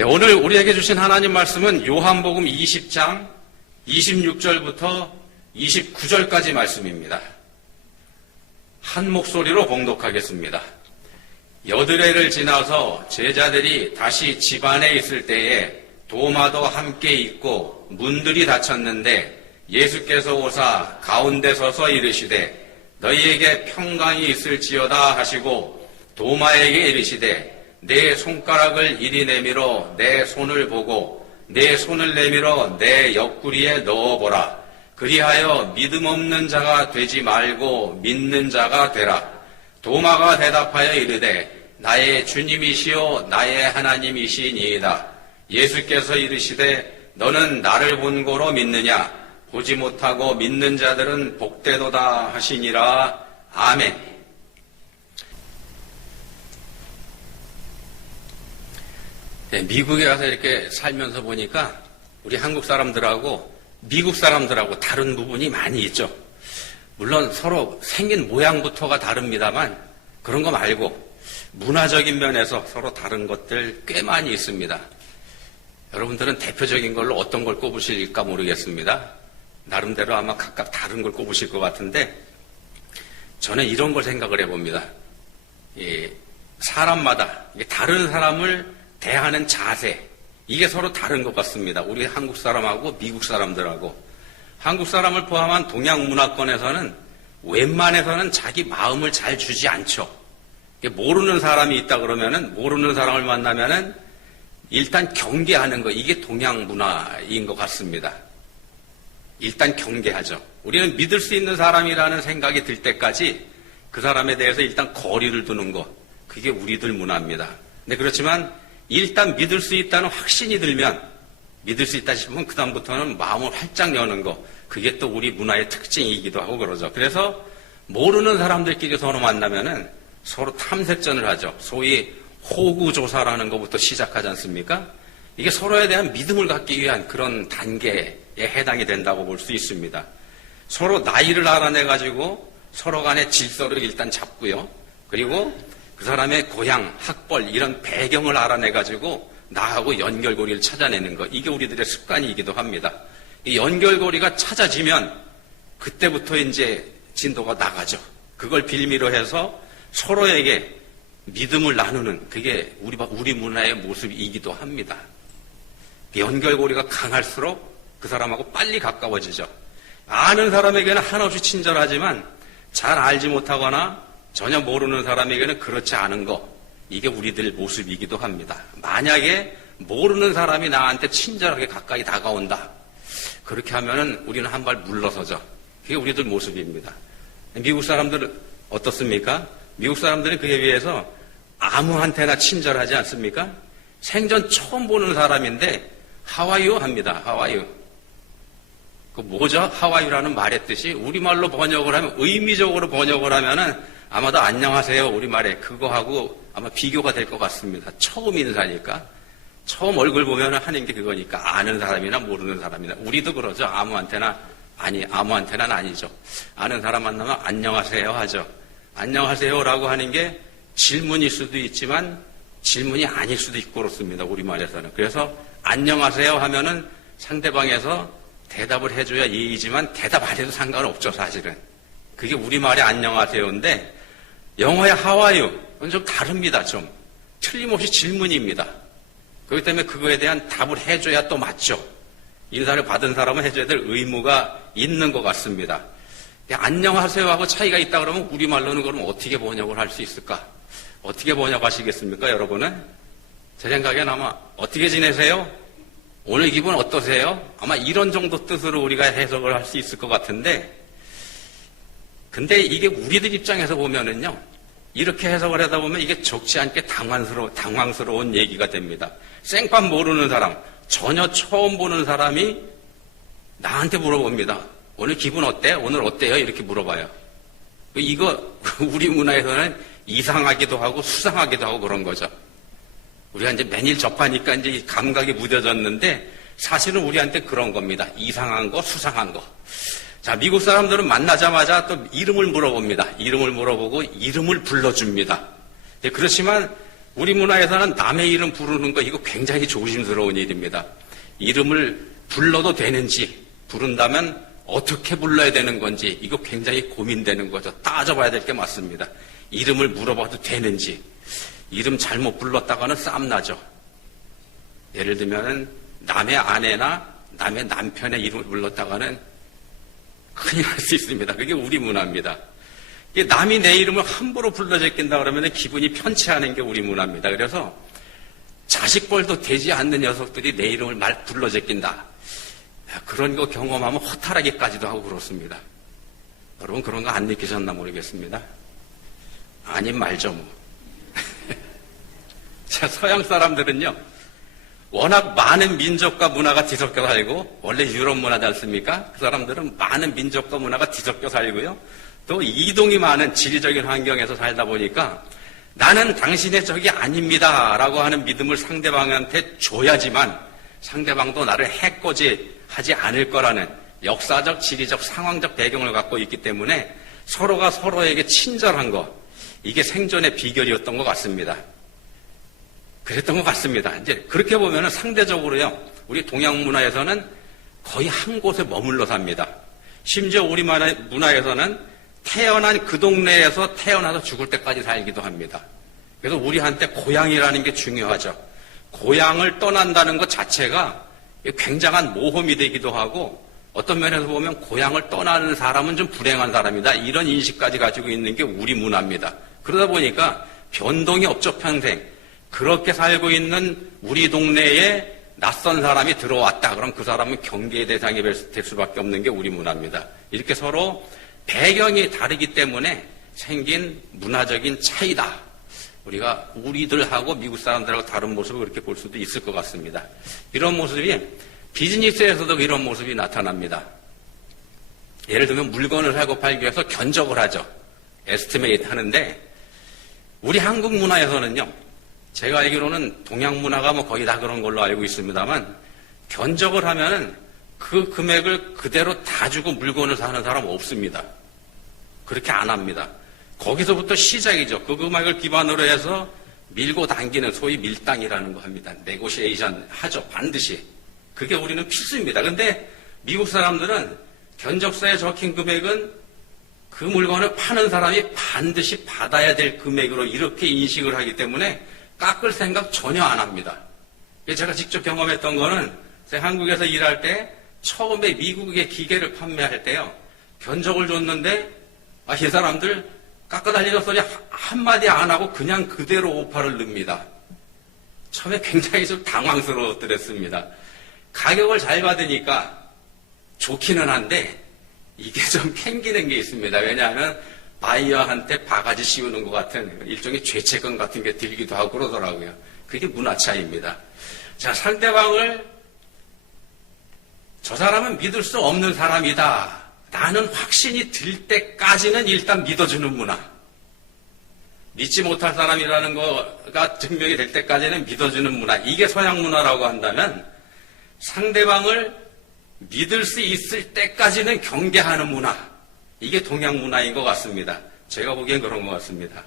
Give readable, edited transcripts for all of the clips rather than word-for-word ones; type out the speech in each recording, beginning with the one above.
네, 오늘 우리에게 주신 하나님 말씀은 요한복음 20장 26절부터 29절까지 말씀입니다. 한 목소리로 봉독하겠습니다. 여드레를 지나서 제자들이 다시 집 안에 있을 때에 도마도 함께 있고 문들이 닫혔는데 예수께서 오사 가운데 서서 이르시되 너희에게 평강이 있을지어다 하시고 도마에게 이르시되 내 손가락을 이리 내밀어 내 손을 보고 내 손을 내밀어 내 옆구리에 넣어보라. 그리하여 믿음 없는 자가 되지 말고 믿는 자가 되라. 도마가 대답하여 이르되 나의 주님이시요 나의 하나님이시니이다. 예수께서 이르시되 너는 나를 본 고로 믿느냐? 보지 못하고 믿는 자들은 복되도다 하시니라. 아멘. 네, 미국에 가서 이렇게 살면서 보니까 우리 한국 사람들하고 미국 사람들하고 다른 부분이 많이 있죠. 물론 서로 생긴 모양부터가 다릅니다만 그런 거 말고 문화적인 면에서 서로 다른 것들 꽤 많이 있습니다. 여러분들은 대표적인 걸로 어떤 걸 꼽으실까 모르겠습니다. 나름대로 아마 각각 다른 걸 꼽으실 것 같은데 저는 이런 걸 생각을 해봅니다. 사람마다 다른 사람을 대하는 자세, 이게 서로 다른 것 같습니다. 우리 한국 사람하고 미국 사람들하고. 한국 사람을 포함한 동양 문화권에서는 웬만해서는 자기 마음을 잘 주지 않죠. 모르는 사람이 있다 그러면은, 모르는 사람을 만나면은 일단 경계하는 거, 이게 동양 문화인 것 같습니다. 일단 경계하죠. 우리는 믿을 수 있는 사람이라는 생각이 들 때까지 그 사람에 대해서 일단 거리를 두는 거, 그게 우리들 문화입니다. 근데 그렇지만 일단 믿을 수 있다는 확신이 들면, 믿을 수 있다 싶으면 그 다음부터는 마음을 활짝 여는 거, 그게 또 우리 문화의 특징이기도 하고 그러죠. 그래서 모르는 사람들끼리 서로 만나면은 서로 탐색전을 하죠. 소위 호구조사라는 것부터 시작하지 않습니까? 이게 서로에 대한 믿음을 갖기 위한 그런 단계에 해당이 된다고 볼 수 있습니다. 서로 나이를 알아내가지고 서로 간의 질서를 일단 잡고요. 그리고 그 사람의 고향, 학벌, 이런 배경을 알아내가지고 나하고 연결고리를 찾아내는 것, 이게 우리들의 습관이기도 합니다. 이 연결고리가 찾아지면 그때부터 이제 진도가 나가죠. 그걸 빌미로 해서 서로에게 믿음을 나누는, 그게 우리 문화의 모습이기도 합니다. 연결고리가 강할수록 그 사람하고 빨리 가까워지죠. 아는 사람에게는 한없이 친절하지만 잘 알지 못하거나 전혀 모르는 사람에게는 그렇지 않은 거, 이게 우리들 모습이기도 합니다. 만약에 모르는 사람이 나한테 친절하게 가까이 다가온다, 그렇게 하면은 우리는 한 발 물러서죠. 그게 우리들 모습입니다. 미국 사람들은 어떻습니까? 미국 사람들은 그에 비해서 아무한테나 친절하지 않습니까? 생전 처음 보는 사람인데 하와이유 합니다. 하와이유. 그 뭐죠? 하와이유라는 말의 뜻이 우리말로 번역을 하면, 의미적으로 번역을 하면은 아마도 안녕하세요 우리말에 그거하고 아마 비교가 될 것 같습니다. 처음 인사니까, 처음 얼굴 보면 하는 게 그거니까, 아는 사람이나 모르는 사람이나. 우리도 그러죠. 아무한테는 아니죠. 아는 사람 만나면 안녕하세요 하죠. 안녕하세요라고 하는 게 질문일 수도 있지만 질문이 아닐 수도 있고 그렇습니다. 우리말에서는. 그래서 안녕하세요 하면은 상대방에서 대답을 해줘야 예의지만 대답 안 해도 상관없죠, 사실은. 그게 우리말의 안녕하세요인데 영어의 하와이유는 좀 다릅니다. 좀 틀림없이 질문입니다. 그렇기 때문에 그거에 대한 답을 해줘야 또 맞죠. 인사를 받은 사람은 해줘야 될 의무가 있는 것 같습니다. 안녕하세요하고 차이가 있다 그러면 우리말로는 그럼 어떻게 번역을 할 수 있을까? 어떻게 번역하시겠습니까, 여러분은? 제 생각엔 아마 어떻게 지내세요? 오늘 기분 어떠세요? 아마 이런 정도 뜻으로 우리가 해석을 할 수 있을 것 같은데, 근데 이게 우리들 입장에서 보면은요, 이렇게 해석을 하다 보면 이게 적지 않게 당황스러운 얘기가 됩니다. 생판 모르는 사람, 전혀 처음 보는 사람이 나한테 물어봅니다. 오늘 기분 어때? 오늘 어때요? 이렇게 물어봐요. 이거 우리 문화에서는 이상하기도 하고 수상하기도 하고 그런 거죠. 우리가 이제 매일 접하니까 이제 감각이 무뎌졌는데 사실은 우리한테 그런 겁니다. 이상한 거, 수상한 거. 자, 미국 사람들은 만나자마자 또 이름을 물어봅니다. 이름을 물어보고 이름을 불러줍니다. 그렇지만 우리 문화에서는 남의 이름 부르는 거 이거 굉장히 조심스러운 일입니다. 이름을 불러도 되는지, 부른다면 어떻게 불러야 되는 건지 이거 굉장히 고민되는 거죠. 따져봐야 될 게 맞습니다. 이름을 물어봐도 되는지, 이름 잘못 불렀다가는 싸움 나죠. 예를 들면 남의 아내나 남의 남편의 이름을 불렀다가는 큰일 날 수 있습니다. 그게 우리 문화입니다. 남이 내 이름을 함부로 불러 제낀다 그러면 기분이 편치 않은 게 우리 문화입니다. 그래서 자식벌도 되지 않는 녀석들이 내 이름을 말 불러 제낀다. 그런 거 경험하면 허탈하기까지도 하고 그렇습니다. 여러분 그런 거 안 느끼셨나 모르겠습니다. 아님 말죠 뭐. 자, 서양 사람들은요, 워낙 많은 민족과 문화가 뒤섞여 살고, 원래 유럽 문화지 않습니까? 그 사람들은 많은 민족과 문화가 뒤섞여 살고요. 또 이동이 많은 지리적인 환경에서 살다 보니까 나는 당신의 적이 아닙니다 라고 하는 믿음을 상대방한테 줘야지만 상대방도 나를 해코지하지 않을 거라는 역사적, 지리적, 상황적 배경을 갖고 있기 때문에 서로가 서로에게 친절한 거, 이게 생존의 비결이었던 것 같습니다. 그랬던 것 같습니다. 이제 그렇게 보면 상대적으로요, 우리 동양 문화에서는 거의 한 곳에 머물러 삽니다. 심지어 우리 문화에서는 태어난 그 동네에서 태어나서 죽을 때까지 살기도 합니다. 그래서 우리한테 고향이라는 게 중요하죠. 고향을 떠난다는 것 자체가 굉장한 모험이 되기도 하고, 어떤 면에서 보면 고향을 떠나는 사람은 좀 불행한 사람이다, 이런 인식까지 가지고 있는 게 우리 문화입니다. 그러다 보니까 변동이 없죠, 평생. 그렇게 살고 있는 우리 동네에 낯선 사람이 들어왔다. 그럼 그 사람은 경계의 대상이 될 수밖에 없는 게 우리 문화입니다. 이렇게 서로 배경이 다르기 때문에 생긴 문화적인 차이다. 우리가 우리들하고 미국 사람들하고 다른 모습을 그렇게 볼 수도 있을 것 같습니다. 이런 모습이 비즈니스에서도 이런 모습이 나타납니다. 예를 들면 물건을 사고 팔기 위해서 견적을 하죠. 에스티메이트 하는데, 우리 한국 문화에서는요, 제가 알기로는 동양 문화가 뭐 거의 다 그런 걸로 알고 있습니다만, 견적을 하면은 그 금액을 그대로 다 주고 물건을 사는 사람 없습니다. 그렇게 안 합니다. 거기서부터 시작이죠. 그 금액을 기반으로 해서 밀고 당기는 소위 밀당이라는 거 합니다. 네고시에이션 하죠. 반드시. 그게 우리는 필수입니다. 근데 미국 사람들은 견적서에 적힌 금액은 그 물건을 파는 사람이 반드시 받아야 될 금액으로 이렇게 인식을 하기 때문에 깎을 생각 전혀 안 합니다. 제가 직접 경험했던 거는 제가 한국에서 일할 때 처음에 미국의 기계를 판매할 때요, 견적을 줬는데 이 사람들 깎아달리는 소리 한마디 안 하고 그냥 그대로 오파를 넣습니다. 처음에 굉장히 좀 당황스러웠더랬습니다. 가격을 잘 받으니까 좋기는 한데 이게 좀 캥기는 게 있습니다. 왜냐하면 바이어한테 바가지 씌우는 것 같은 일종의 죄책감 같은 게 들기도 하고 그러더라고요. 그게 문화 차이입니다. 자, 상대방을 저 사람은 믿을 수 없는 사람이다, 나는 확신이 들 때까지는 일단 믿어주는 문화. 믿지 못할 사람이라는 거가 증명이 될 때까지는 믿어주는 문화. 이게 서양 문화라고 한다면 상대방을 믿을 수 있을 때까지는 경계하는 문화. 이게 동양 문화인 것 같습니다. 제가 보기엔 그런 것 같습니다.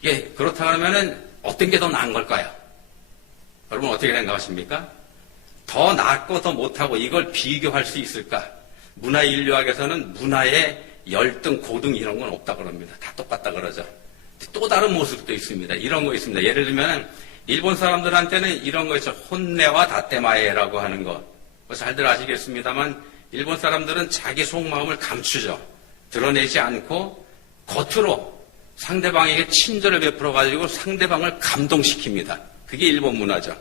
이게 그렇다 그러면은 어떤 게 더 나은 걸까요? 여러분 어떻게 생각하십니까? 더 낫고 더 못하고 이걸 비교할 수 있을까? 문화 인류학에서는 문화의 열등, 고등 이런 건 없다 그럽니다. 다 똑같다 그러죠. 또 다른 모습도 있습니다. 이런 거 있습니다. 예를 들면 일본 사람들한테는 이런 거 있죠. 혼내와 다테마에라고 하는 거. 잘들 아시겠습니다만 일본 사람들은 자기 속마음을 감추죠. 드러내지 않고 겉으로 상대방에게 친절을 베풀어가지고 상대방을 감동시킵니다. 그게 일본 문화죠.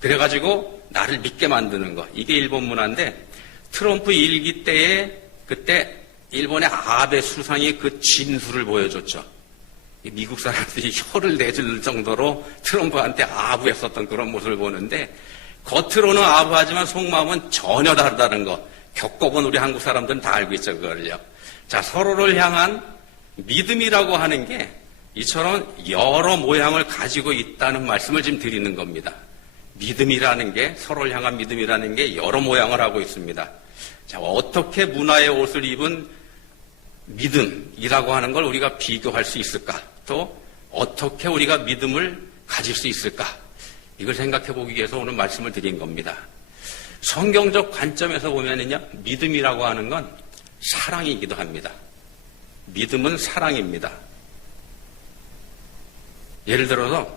그래가지고 나를 믿게 만드는 거. 이게 일본 문화인데, 트럼프 일기 때에 그때 일본의 아베 수상이 그 진술을 보여줬죠. 미국 사람들이 혀를 내줄 정도로 트럼프한테 아부했었던 그런 모습을 보는데, 겉으로는 아부하지만 속마음은 전혀 다르다는 거. 겪어본 우리 한국 사람들은 다 알고 있죠, 그걸요. 자, 서로를 향한 믿음이라고 하는 게 이처럼 여러 모양을 가지고 있다는 말씀을 지금 드리는 겁니다. 믿음이라는 게, 서로를 향한 믿음이라는 게 여러 모양을 하고 있습니다. 자, 어떻게 문화의 옷을 입은 믿음이라고 하는 걸 우리가 비교할 수 있을까? 또 어떻게 우리가 믿음을 가질 수 있을까? 이걸 생각해 보기 위해서 오늘 말씀을 드린 겁니다. 성경적 관점에서 보면은요, 믿음이라고 하는 건 사랑이기도 합니다. 믿음은 사랑입니다. 예를 들어서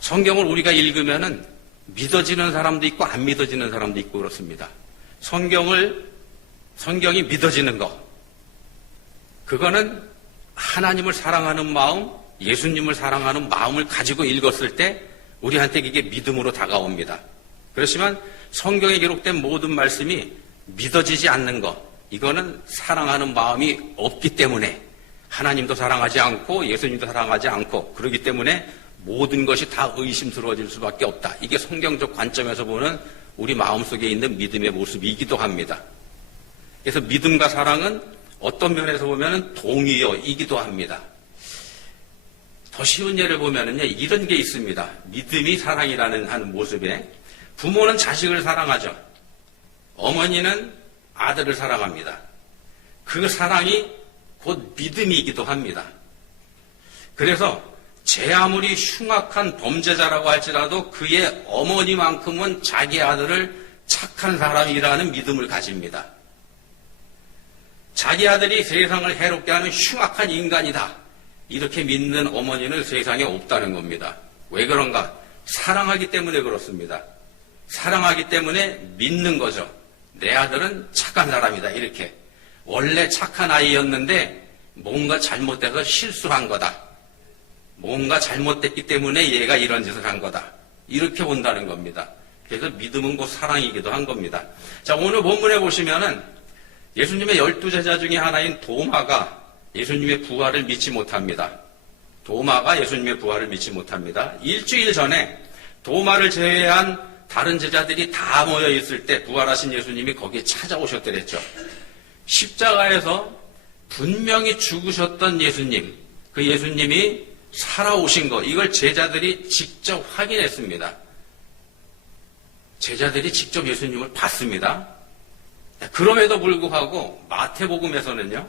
성경을 우리가 읽으면은 믿어지는 사람도 있고 안 믿어지는 사람도 있고 그렇습니다. 성경이 믿어지는 것, 그거는 하나님을 사랑하는 마음, 예수님을 사랑하는 마음을 가지고 읽었을 때 우리한테 이게 믿음으로 다가옵니다. 그렇지만 성경에 기록된 모든 말씀이 믿어지지 않는 것, 이거는 사랑하는 마음이 없기 때문에, 하나님도 사랑하지 않고 예수님도 사랑하지 않고 그러기 때문에 모든 것이 다 의심스러워질 수밖에 없다. 이게 성경적 관점에서 보는 우리 마음속에 있는 믿음의 모습이기도 합니다. 그래서 믿음과 사랑은 어떤 면에서 보면 동의어이기도 합니다. 더 쉬운 예를 보면은요, 이런 게 있습니다. 믿음이 사랑이라는 하는 모습에 부모는 자식을 사랑하죠. 어머니는 아들을 사랑합니다. 그 사랑이 곧 믿음이기도 합니다. 그래서 제 아무리 흉악한 범죄자라고 할지라도 그의 어머니만큼은 자기 아들을 착한 사람이라는 믿음을 가집니다. 자기 아들이 세상을 해롭게 하는 흉악한 인간이다, 이렇게 믿는 어머니는 세상에 없다는 겁니다. 왜 그런가? 사랑하기 때문에 그렇습니다. 사랑하기 때문에 믿는 거죠. 내 아들은 착한 사람이다, 이렇게. 원래 착한 아이였는데 뭔가 잘못돼서 실수한 거다. 뭔가 잘못됐기 때문에 얘가 이런 짓을 한 거다, 이렇게 본다는 겁니다. 그래서 믿음은 곧 사랑이기도 한 겁니다. 자, 오늘 본문에 보시면은 예수님의 12제자 중에 하나인 도마가 예수님의 부활을 믿지 못합니다. 도마가 예수님의 부활을 믿지 못합니다. 일주일 전에 도마를 제외한 다른 제자들이 다 모여 있을 때 부활하신 예수님이 거기에 찾아오셨더랬죠. 십자가에서 분명히 죽으셨던 예수님, 그 예수님이 살아오신 거, 이걸 제자들이 직접 확인했습니다. 제자들이 직접 예수님을 봤습니다. 그럼에도 불구하고 마태복음에서는요,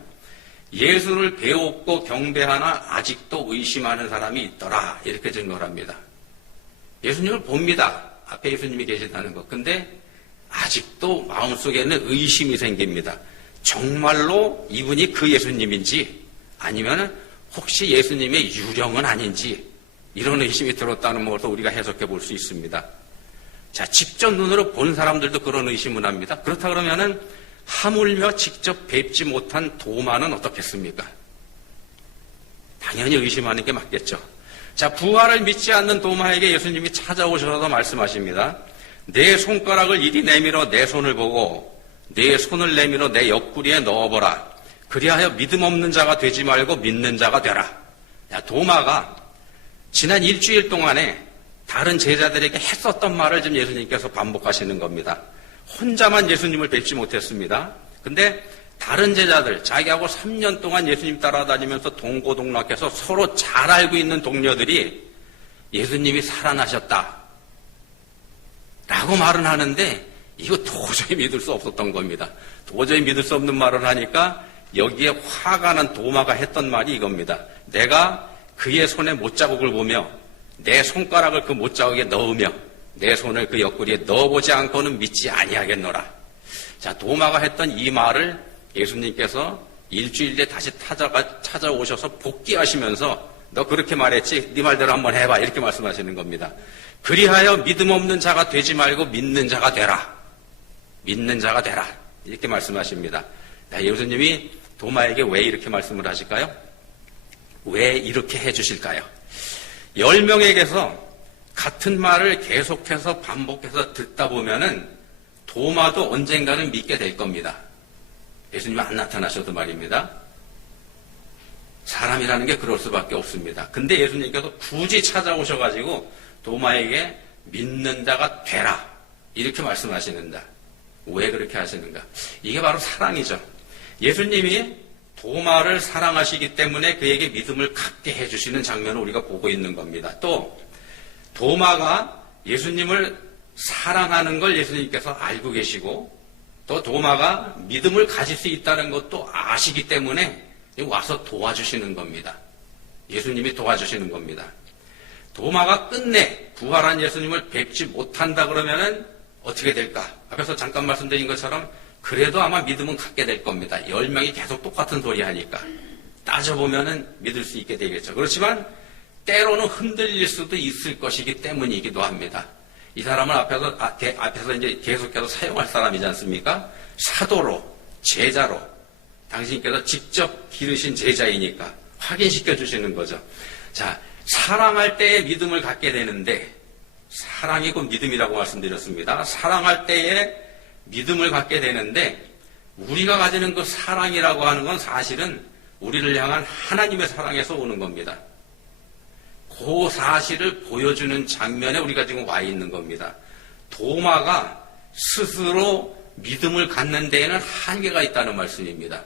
예수를 배웠고 경배하나 아직도 의심하는 사람이 있더라, 이렇게 증거를 합니다. 예수님을 봅니다. 앞에 예수님이 계시다는 것. 근데 아직도 마음속에는 의심이 생깁니다. 정말로 이분이 그 예수님인지, 아니면 혹시 예수님의 유령은 아닌지, 이런 의심이 들었다는 것도 우리가 해석해 볼 수 있습니다. 자, 직접 눈으로 본 사람들도 그런 의심을 합니다. 그렇다 그러면은 하물며 직접 뵙지 못한 도마는 어떻겠습니까? 당연히 의심하는 게 맞겠죠. 자, 부활을 믿지 않는 도마에게 예수님이 찾아오셔서 말씀하십니다. 내 손가락을 이리 내밀어 내 손을 보고 내 손을 내밀어 내 옆구리에 넣어보라. 그리하여 믿음 없는 자가 되지 말고 믿는 자가 되라. 야, 도마가 지난 일주일 동안에 다른 제자들에게 했었던 말을 지금 예수님께서 반복하시는 겁니다. 혼자만 예수님을 뵙지 못했습니다. 근데 다른 제자들, 자기하고 3년 동안 예수님 따라다니면서 동고동락해서 서로 잘 알고 있는 동료들이 예수님이 살아나셨다 라고 말은 하는데, 이거 도저히 믿을 수 없었던 겁니다. 도저히 믿을 수 없는 말을 하니까 여기에 화가 난 도마가 했던 말이 이겁니다. 내가 그의 손에 못자국을 보며 내 손가락을 그 못자국에 넣으며 내 손을 그 옆구리에 넣어보지 않고는 믿지 아니하겠노라. 자, 도마가 했던 이 말을 예수님께서 일주일 뒤에 다시 찾아오셔서 복귀하시면서 너 그렇게 말했지? 네 말대로 한번 해봐, 이렇게 말씀하시는 겁니다. 그리하여 믿음 없는 자가 되지 말고 믿는 자가 되라. 믿는 자가 되라, 이렇게 말씀하십니다. 자, 예수님이 도마에게 왜 이렇게 말씀을 하실까요? 왜 이렇게 해주실까요? 10명에게서 같은 말을 계속해서 반복해서 듣다 보면은 도마도 언젠가는 믿게 될 겁니다. 예수님이 안 나타나셔도 말입니다. 사람이라는 게 그럴 수밖에 없습니다. 근데 예수님께서 굳이 찾아오셔가지고 도마에게 믿는 자가 되라, 이렇게 말씀하시는다. 왜 그렇게 하시는가? 이게 바로 사랑이죠. 예수님이 도마를 사랑하시기 때문에 그에게 믿음을 갖게 해주시는 장면을 우리가 보고 있는 겁니다. 또 도마가 예수님을 사랑하는 걸 예수님께서 알고 계시고, 또 도마가 믿음을 가질 수 있다는 것도 아시기 때문에 와서 도와주시는 겁니다. 예수님이 도와주시는 겁니다. 도마가 끝내 부활한 예수님을 뵙지 못한다 그러면은 어떻게 될까? 앞에서 잠깐 말씀드린 것처럼 그래도 아마 믿음은 갖게 될 겁니다. 10명이 계속 똑같은 소리 하니까. 따져보면은 믿을 수 있게 되겠죠. 그렇지만 때로는 흔들릴 수도 있을 것이기 때문이기도 합니다. 이 사람은 앞에서 이제 계속해서 사용할 사람이지 않습니까? 사도로, 제자로, 당신께서 직접 기르신 제자이니까 확인시켜 주시는 거죠. 자, 사랑할 때에 믿음을 갖게 되는데, 사랑이 곧 믿음이라고 말씀드렸습니다. 사랑할 때에 믿음을 갖게 되는데, 우리가 가지는 그 사랑이라고 하는 건 사실은 우리를 향한 하나님의 사랑에서 오는 겁니다. 그 사실을 보여주는 장면에 우리가 지금 와 있는 겁니다. 도마가 스스로 믿음을 갖는 데에는 한계가 있다는 말씀입니다.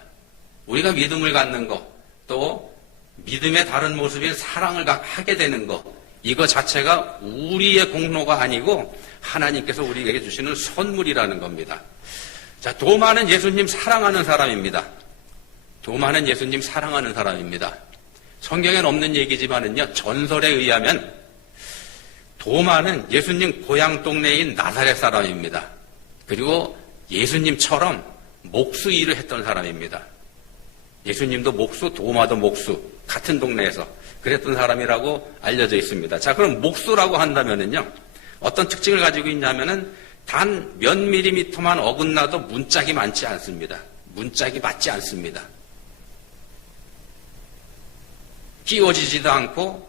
우리가 믿음을 갖는 것, 또 믿음의 다른 모습인 사랑을 하게 되는 것, 이거 자체가 우리의 공로가 아니고 하나님께서 우리에게 주시는 선물이라는 겁니다. 자, 도마는 예수님 사랑하는 사람입니다. 도마는 예수님 사랑하는 사람입니다. 성경에는 없는 얘기지만은요, 전설에 의하면 도마는 예수님 고향 동네인 나사렛 사람입니다. 그리고 예수님처럼 목수 일을 했던 사람입니다. 예수님도 목수, 도마도 목수, 같은 동네에서 그랬던 사람이라고 알려져 있습니다. 자, 그럼 목수라고 한다면은요, 어떤 특징을 가지고 있냐면은 단 몇 밀리미터만 어긋나도 문짝이 많지 않습니다. 문짝이 맞지 않습니다. 끼워지지도 않고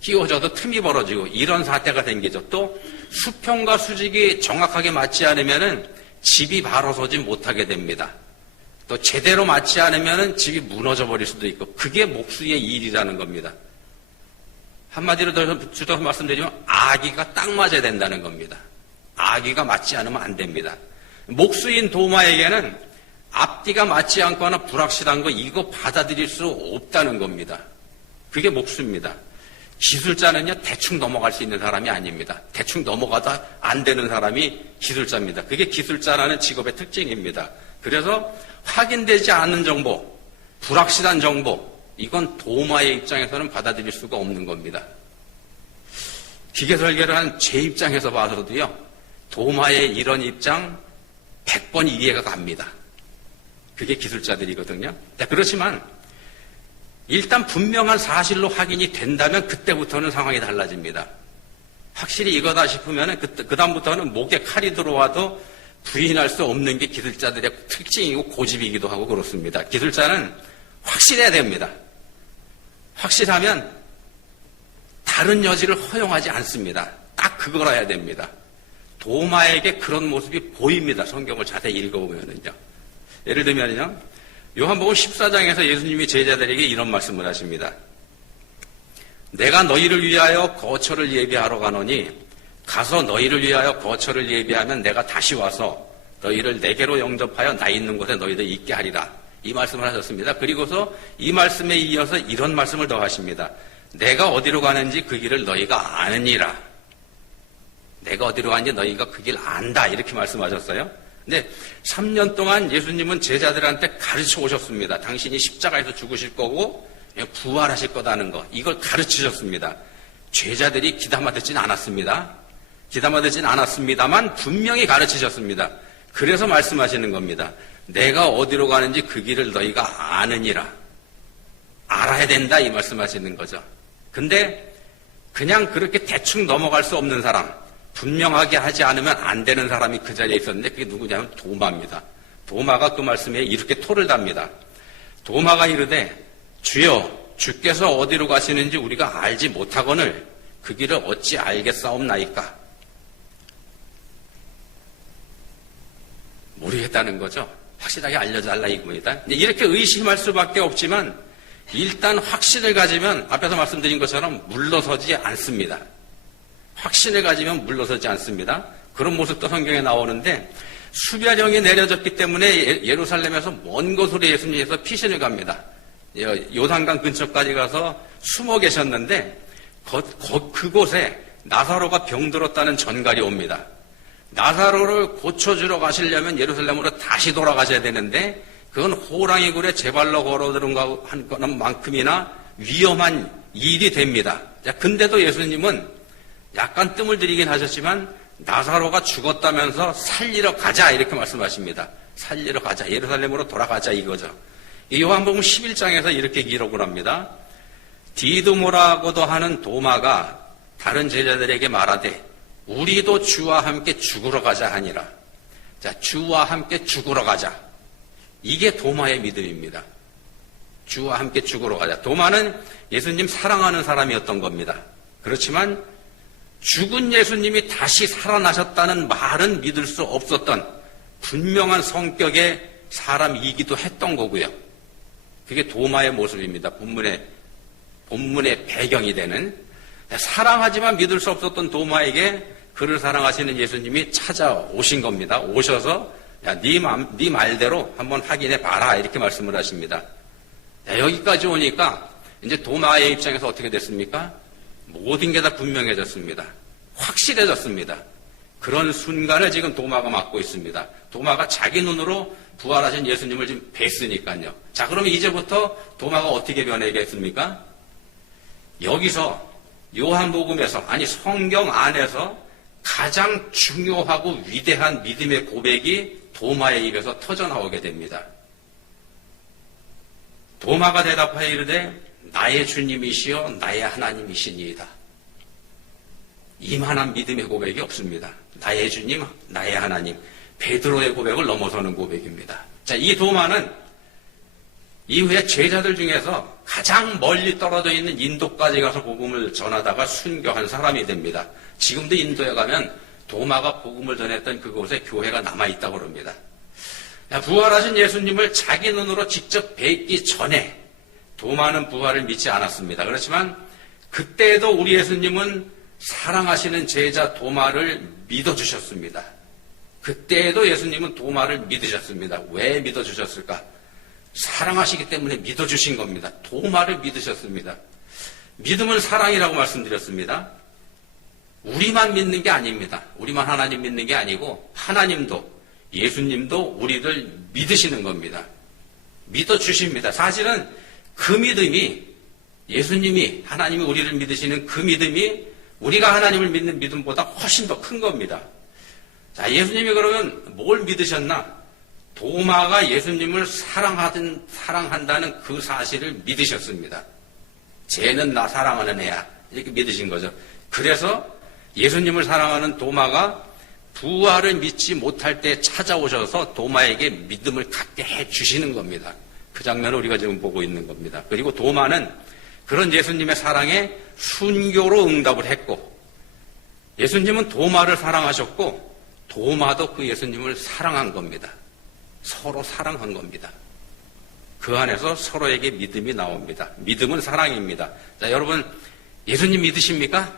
끼워져도 틈이 벌어지고 이런 사태가 생기죠. 또 수평과 수직이 정확하게 맞지 않으면은 집이 바로 서지 못하게 됩니다. 또 제대로 맞지 않으면은 집이 무너져 버릴 수도 있고, 그게 목수의 일이라는 겁니다. 한마디로 더 말씀드리면 아기가 딱 맞아야 된다는 겁니다. 아기가 맞지 않으면 안 됩니다. 목수인 도마에게는 앞뒤가 맞지 않거나 불확실한 거 이거 받아들일 수 없다는 겁니다. 그게 목수입니다. 기술자는요, 대충 넘어갈 수 있는 사람이 아닙니다. 대충 넘어가다 안 되는 사람이 기술자입니다. 그게 기술자라는 직업의 특징입니다. 그래서 확인되지 않은 정보, 불확실한 정보, 이건 도마의 입장에서는 받아들일 수가 없는 겁니다. 기계 설계를 한 제 입장에서 봐서도요, 도마의 이런 입장 100번 이해가 갑니다. 그게 기술자들이거든요. 그렇지만 일단 분명한 사실로 확인이 된다면 그때부터는 상황이 달라집니다. 확실히 이거다 싶으면 그다음부터는 목에 칼이 들어와도 부인할 수 없는 게 기술자들의 특징이고 고집이기도 하고 그렇습니다. 기술자는 확실해야 됩니다. 확실하면 다른 여지를 허용하지 않습니다. 딱 그걸 해야 됩니다. 도마에게 그런 모습이 보입니다. 성경을 자세히 읽어보면요. 예를 들면요, 요한복음 14장에서 예수님이 제자들에게 이런 말씀을 하십니다. 내가 너희를 위하여 거처를 예비하러 가노니 가서 너희를 위하여 거처를 예비하면 내가 다시 와서 너희를 내게로 영접하여 나 있는 곳에 너희들 있게 하리라. 이 말씀을 하셨습니다. 그리고서 이 말씀에 이어서 이런 말씀을 더 하십니다. 내가 어디로 가는지 그 길을 너희가 아느니라. 내가 어디로 가는지 너희가 그 길 안다. 이렇게 말씀하셨어요. 근데 3년 동안 예수님은 제자들한테 가르쳐 오셨습니다. 당신이 십자가에서 죽으실 거고 부활하실 거다는 거. 이걸 가르치셨습니다. 제자들이 귀담아 듣진 않았습니다. 귀담아 듣진 않았습니다만 분명히 가르치셨습니다. 그래서 말씀하시는 겁니다. 내가 어디로 가는지 그 길을 너희가 아느니라. 알아야 된다 이 말씀하시는 거죠. 근데 그냥 그렇게 대충 넘어갈 수 없는 사람, 분명하게 하지 않으면 안 되는 사람이 그 자리에 있었는데 그게 누구냐면 도마입니다. 도마가 그 말씀에 이렇게 토를 답니다. 도마가 이르되 주여 주께서 어디로 가시는지 우리가 알지 못하거늘 그 길을 어찌 알겠사옵나이까. 모르겠다는 거죠. 확실하게 알려달라 이겁니다. 이렇게 의심할 수밖에 없지만 일단 확신을 가지면 앞에서 말씀드린 것처럼 물러서지 않습니다. 확신을 가지면 물러서지 않습니다. 그런 모습도 성경에 나오는데 수변형이 내려졌기 때문에 예루살렘에서 먼 곳으로 예수님께서 피신을 갑니다. 요단강 근처까지 가서 숨어 계셨는데 그곳에 나사로가 병들었다는 전갈이 옵니다. 나사로를 고쳐주러 가시려면 예루살렘으로 다시 돌아가셔야 되는데 그건 호랑이 굴에 제 발로 걸어 들어간 만큼이나 위험한 일이 됩니다. 자, 근데도 예수님은 약간 뜸을 들이긴 하셨지만 나사로가 죽었다면서 살리러 가자 이렇게 말씀하십니다. 살리러 가자. 예루살렘으로 돌아가자 이거죠. 요한복음 11장에서 이렇게 기록을 합니다. 디두모라고도 하는 도마가 다른 제자들에게 말하되 우리도 주와 함께 죽으러 가자 하니라. 자, 주와 함께 죽으러 가자. 이게 도마의 믿음입니다. 주와 함께 죽으러 가자. 도마는 예수님 사랑하는 사람이었던 겁니다. 그렇지만 죽은 예수님이 다시 살아나셨다는 말은 믿을 수 없었던 분명한 성격의 사람이기도 했던 거고요. 그게 도마의 모습입니다. 본문의 배경이 되는. 사랑하지만 믿을 수 없었던 도마에게 그를 사랑하시는 예수님이 찾아오신 겁니다. 오셔서 야, 네 말대로 한번 확인해 봐라 이렇게 말씀을 하십니다. 야, 여기까지 오니까 이제 도마의 입장에서 어떻게 됐습니까? 모든 게 다 분명해졌습니다. 확실해졌습니다. 그런 순간을 지금 도마가 맞고 있습니다. 도마가 자기 눈으로 부활하신 예수님을 지금 뵀으니까요. 자, 그러면 이제부터 도마가 어떻게 변하겠습니까? 여기서 요한복음에서, 아니 성경 안에서 가장 중요하고 위대한 믿음의 고백이 도마의 입에서 터져나오게 됩니다. 도마가 대답하여 이르되 나의 주님이시여 나의 하나님이시니이다. 이만한 믿음의 고백이 없습니다. 나의 주님, 나의 하나님. 베드로의 고백을 넘어서는 고백입니다. 자, 이 도마는 이후에 제자들 중에서 가장 멀리 떨어져 있는 인도까지 가서 복음을 전하다가 순교한 사람이 됩니다. 지금도 인도에 가면 도마가 복음을 전했던 그곳에 교회가 남아있다고 합니다. 부활하신 예수님을 자기 눈으로 직접 뵙기 전에 도마는 부활을 믿지 않았습니다. 그렇지만 그때에도 우리 예수님은 사랑하시는 제자 도마를 믿어주셨습니다. 그때에도 예수님은 도마를 믿으셨습니다. 왜 믿어주셨을까? 사랑하시기 때문에 믿어주신 겁니다. 도마를 믿으셨습니다. 믿음은 사랑이라고 말씀드렸습니다. 우리만 믿는 게 아닙니다. 우리만 하나님 믿는 게 아니고 하나님도 예수님도 우리를 믿으시는 겁니다. 믿어주십니다. 사실은 그 믿음이 예수님이 하나님이 우리를 믿으시는 그 믿음이 우리가 하나님을 믿는 믿음보다 훨씬 더 큰 겁니다. 자, 예수님이 그러면 뭘 믿으셨나? 도마가 예수님을 사랑한다는 그 사실을 믿으셨습니다. 쟤는 나 사랑하는 애야. 이렇게 믿으신 거죠. 그래서 예수님을 사랑하는 도마가 부활을 믿지 못할 때 찾아오셔서 도마에게 믿음을 갖게 해주시는 겁니다. 그 장면을 우리가 지금 보고 있는 겁니다. 그리고 도마는 그런 예수님의 사랑에 순교로 응답을 했고 예수님은 도마를 사랑하셨고 도마도 그 예수님을 사랑한 겁니다. 서로 사랑한 겁니다. 그 안에서 서로에게 믿음이 나옵니다. 믿음은 사랑입니다. 자, 여러분 예수님 믿으십니까?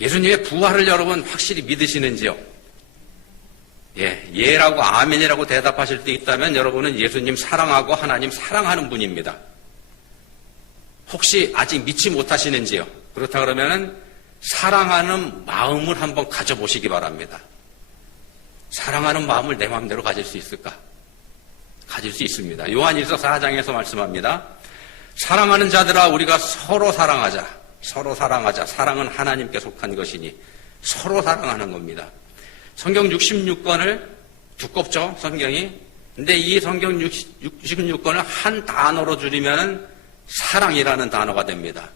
예수님의 부활을 여러분 확실히 믿으시는지요? 예라고 아멘이라고 대답하실 때 있다면 여러분은 예수님 사랑하고 하나님 사랑하는 분입니다. 혹시 아직 믿지 못하시는지요? 그렇다 그러면은 사랑하는 마음을 한번 가져보시기 바랍니다. 사랑하는 마음을 내 마음대로 가질 수 있을까? 가질 수 있습니다. 요한일서 4장에서 말씀합니다. 사랑하는 자들아 우리가 서로 사랑하자. 서로 사랑하자. 사랑은 하나님께 속한 것이니 서로 사랑하는 겁니다. 성경 66권을 두껍죠, 성경이. 근데 이 성경 66권을 한 단어로 줄이면 사랑이라는 단어가 됩니다.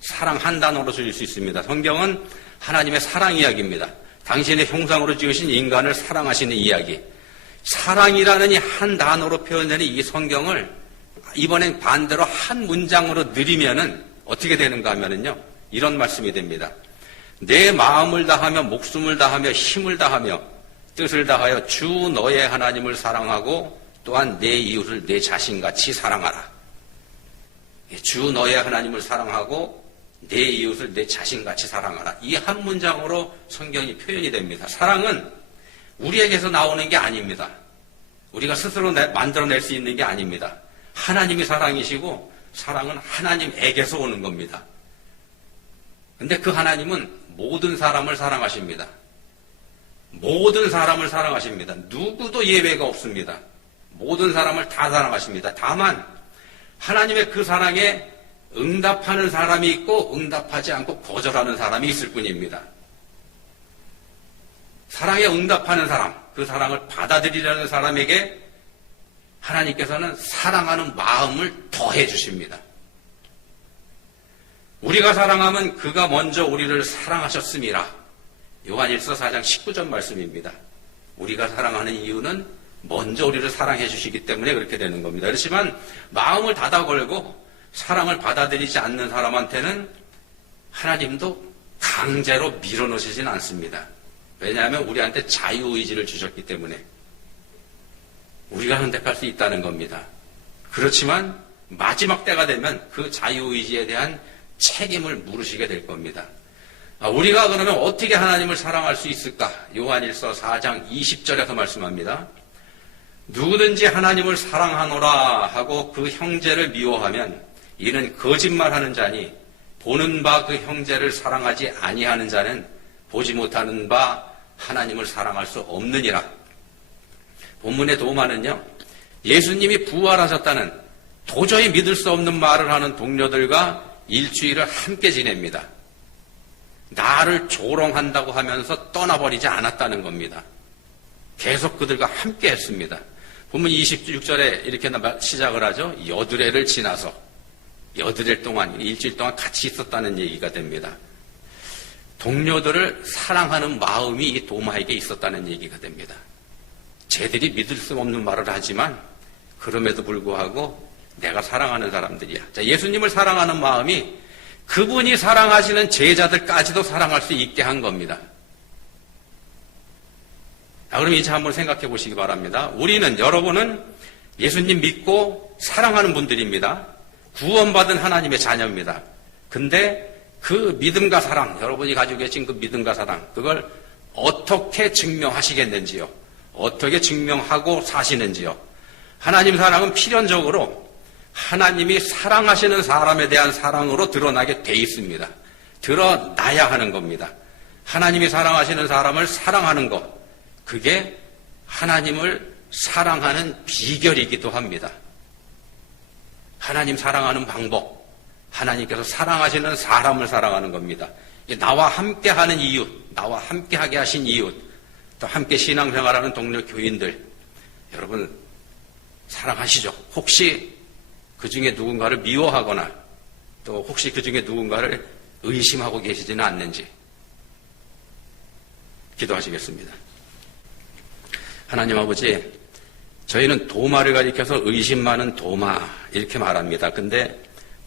사랑 한 단어로 줄일 수 있습니다. 성경은 하나님의 사랑 이야기입니다. 당신의 형상으로 지으신 인간을 사랑하시는 이야기. 사랑이라는 이 한 단어로 표현되는 이 성경을 이번엔 반대로 한 문장으로 늘리면은 어떻게 되는가 하면은요, 이런 말씀이 됩니다. 내 마음을 다하며 목숨을 다하며 힘을 다하며 뜻을 다하여 주 너의 하나님을 사랑하고 또한 내 이웃을 내 자신같이 사랑하라. 주 너의 하나님을 사랑하고 내 이웃을 내 자신같이 사랑하라. 이 한 문장으로 성경이 표현이 됩니다. 사랑은 우리에게서 나오는 게 아닙니다. 우리가 스스로 만들어낼 수 있는 게 아닙니다. 하나님이 사랑이시고 사랑은 하나님에게서 오는 겁니다. 근데 그 하나님은 모든 사람을 사랑하십니다. 모든 사람을 사랑하십니다. 누구도 예외가 없습니다. 모든 사람을 다 사랑하십니다. 다만 하나님의 그 사랑에 응답하는 사람이 있고 응답하지 않고 거절하는 사람이 있을 뿐입니다. 사랑에 응답하는 사람, 그 사랑을 받아들이려는 사람에게 하나님께서는 사랑하는 마음을 더해 주십니다. 우리가 사랑하면 그가 먼저 우리를 사랑하셨음이라. 요한일서 4장 19절 말씀입니다. 우리가 사랑하는 이유는 먼저 우리를 사랑해 주시기 때문에 그렇게 되는 겁니다. 그렇지만 마음을 닫아 걸고 사랑을 받아들이지 않는 사람한테는 하나님도 강제로 밀어넣으시진 않습니다. 왜냐하면 우리한테 자유의지를 주셨기 때문에 우리가 선택할 수 있다는 겁니다. 그렇지만 마지막 때가 되면 그 자유의지에 대한 책임을 물으시게 될 겁니다. 우리가 그러면 어떻게 하나님을 사랑할 수 있을까? 요한일서 4장 20절에서 말씀합니다. 누구든지 하나님을 사랑하노라 하고 그 형제를 미워하면 이는 거짓말하는 자니 보는 바 그 형제를 사랑하지 아니하는 자는 보지 못하는 바 하나님을 사랑할 수 없느니라. 본문의 도마는요, 예수님이 부활하셨다는 도저히 믿을 수 없는 말을 하는 동료들과 일주일을 함께 지냅니다. 나를 조롱한다고 하면서 떠나버리지 않았다는 겁니다. 계속 그들과 함께 했습니다. 본문 26절에 이렇게 시작을 하죠. 여드레를 지나서 여드레 동안, 일주일 동안 같이 있었다는 얘기가 됩니다. 동료들을 사랑하는 마음이 이 도마에게 있었다는 얘기가 됩니다. 쟤들이 믿을 수 없는 말을 하지만 그럼에도 불구하고 내가 사랑하는 사람들이야. 자, 예수님을 사랑하는 마음이 그분이 사랑하시는 제자들까지도 사랑할 수 있게 한 겁니다. 자, 그럼 이제 한번 생각해 보시기 바랍니다. 여러분은 예수님 믿고 사랑하는 분들입니다. 구원받은 하나님의 자녀입니다. 근데 그 믿음과 사랑, 여러분이 가지고 계신 그 믿음과 사랑, 그걸 어떻게 증명하시겠는지요? 어떻게 증명하고 사시는지요? 하나님 사랑은 필연적으로 하나님이 사랑하시는 사람에 대한 사랑으로 드러나게 돼 있습니다. 드러나야 하는 겁니다. 하나님이 사랑하시는 사람을 사랑하는 것, 그게 하나님을 사랑하는 비결이기도 합니다. 하나님 사랑하는 방법, 하나님께서 사랑하시는 사람을 사랑하는 겁니다. 나와 함께하는 이웃, 나와 함께하게 하신 이웃, 또 함께 신앙생활하는 동료 교인들, 여러분 사랑하시죠? 혹시 그 중에 누군가를 미워하거나 또 혹시 그 중에 누군가를 의심하고 계시지는 않는지 기도하시겠습니다. 하나님 아버지, 저희는 도마를 가리켜서 의심 많은 도마 이렇게 말합니다. 근데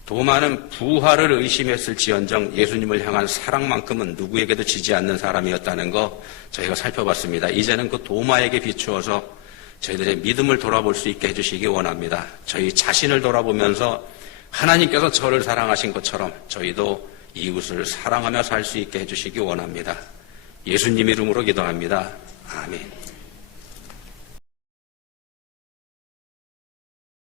도마는 부활을 의심했을지언정 예수님을 향한 사랑만큼은 누구에게도 지지 않는 사람이었다는 거 저희가 살펴봤습니다. 이제는 그 도마에게 비추어서 저희들의 믿음을 돌아볼 수 있게 해주시기 원합니다. 저희 자신을 돌아보면서 하나님께서 저를 사랑하신 것처럼 저희도 이웃을 사랑하며 살 수 있게 해주시기 원합니다. 예수님 이름으로 기도합니다. 아멘.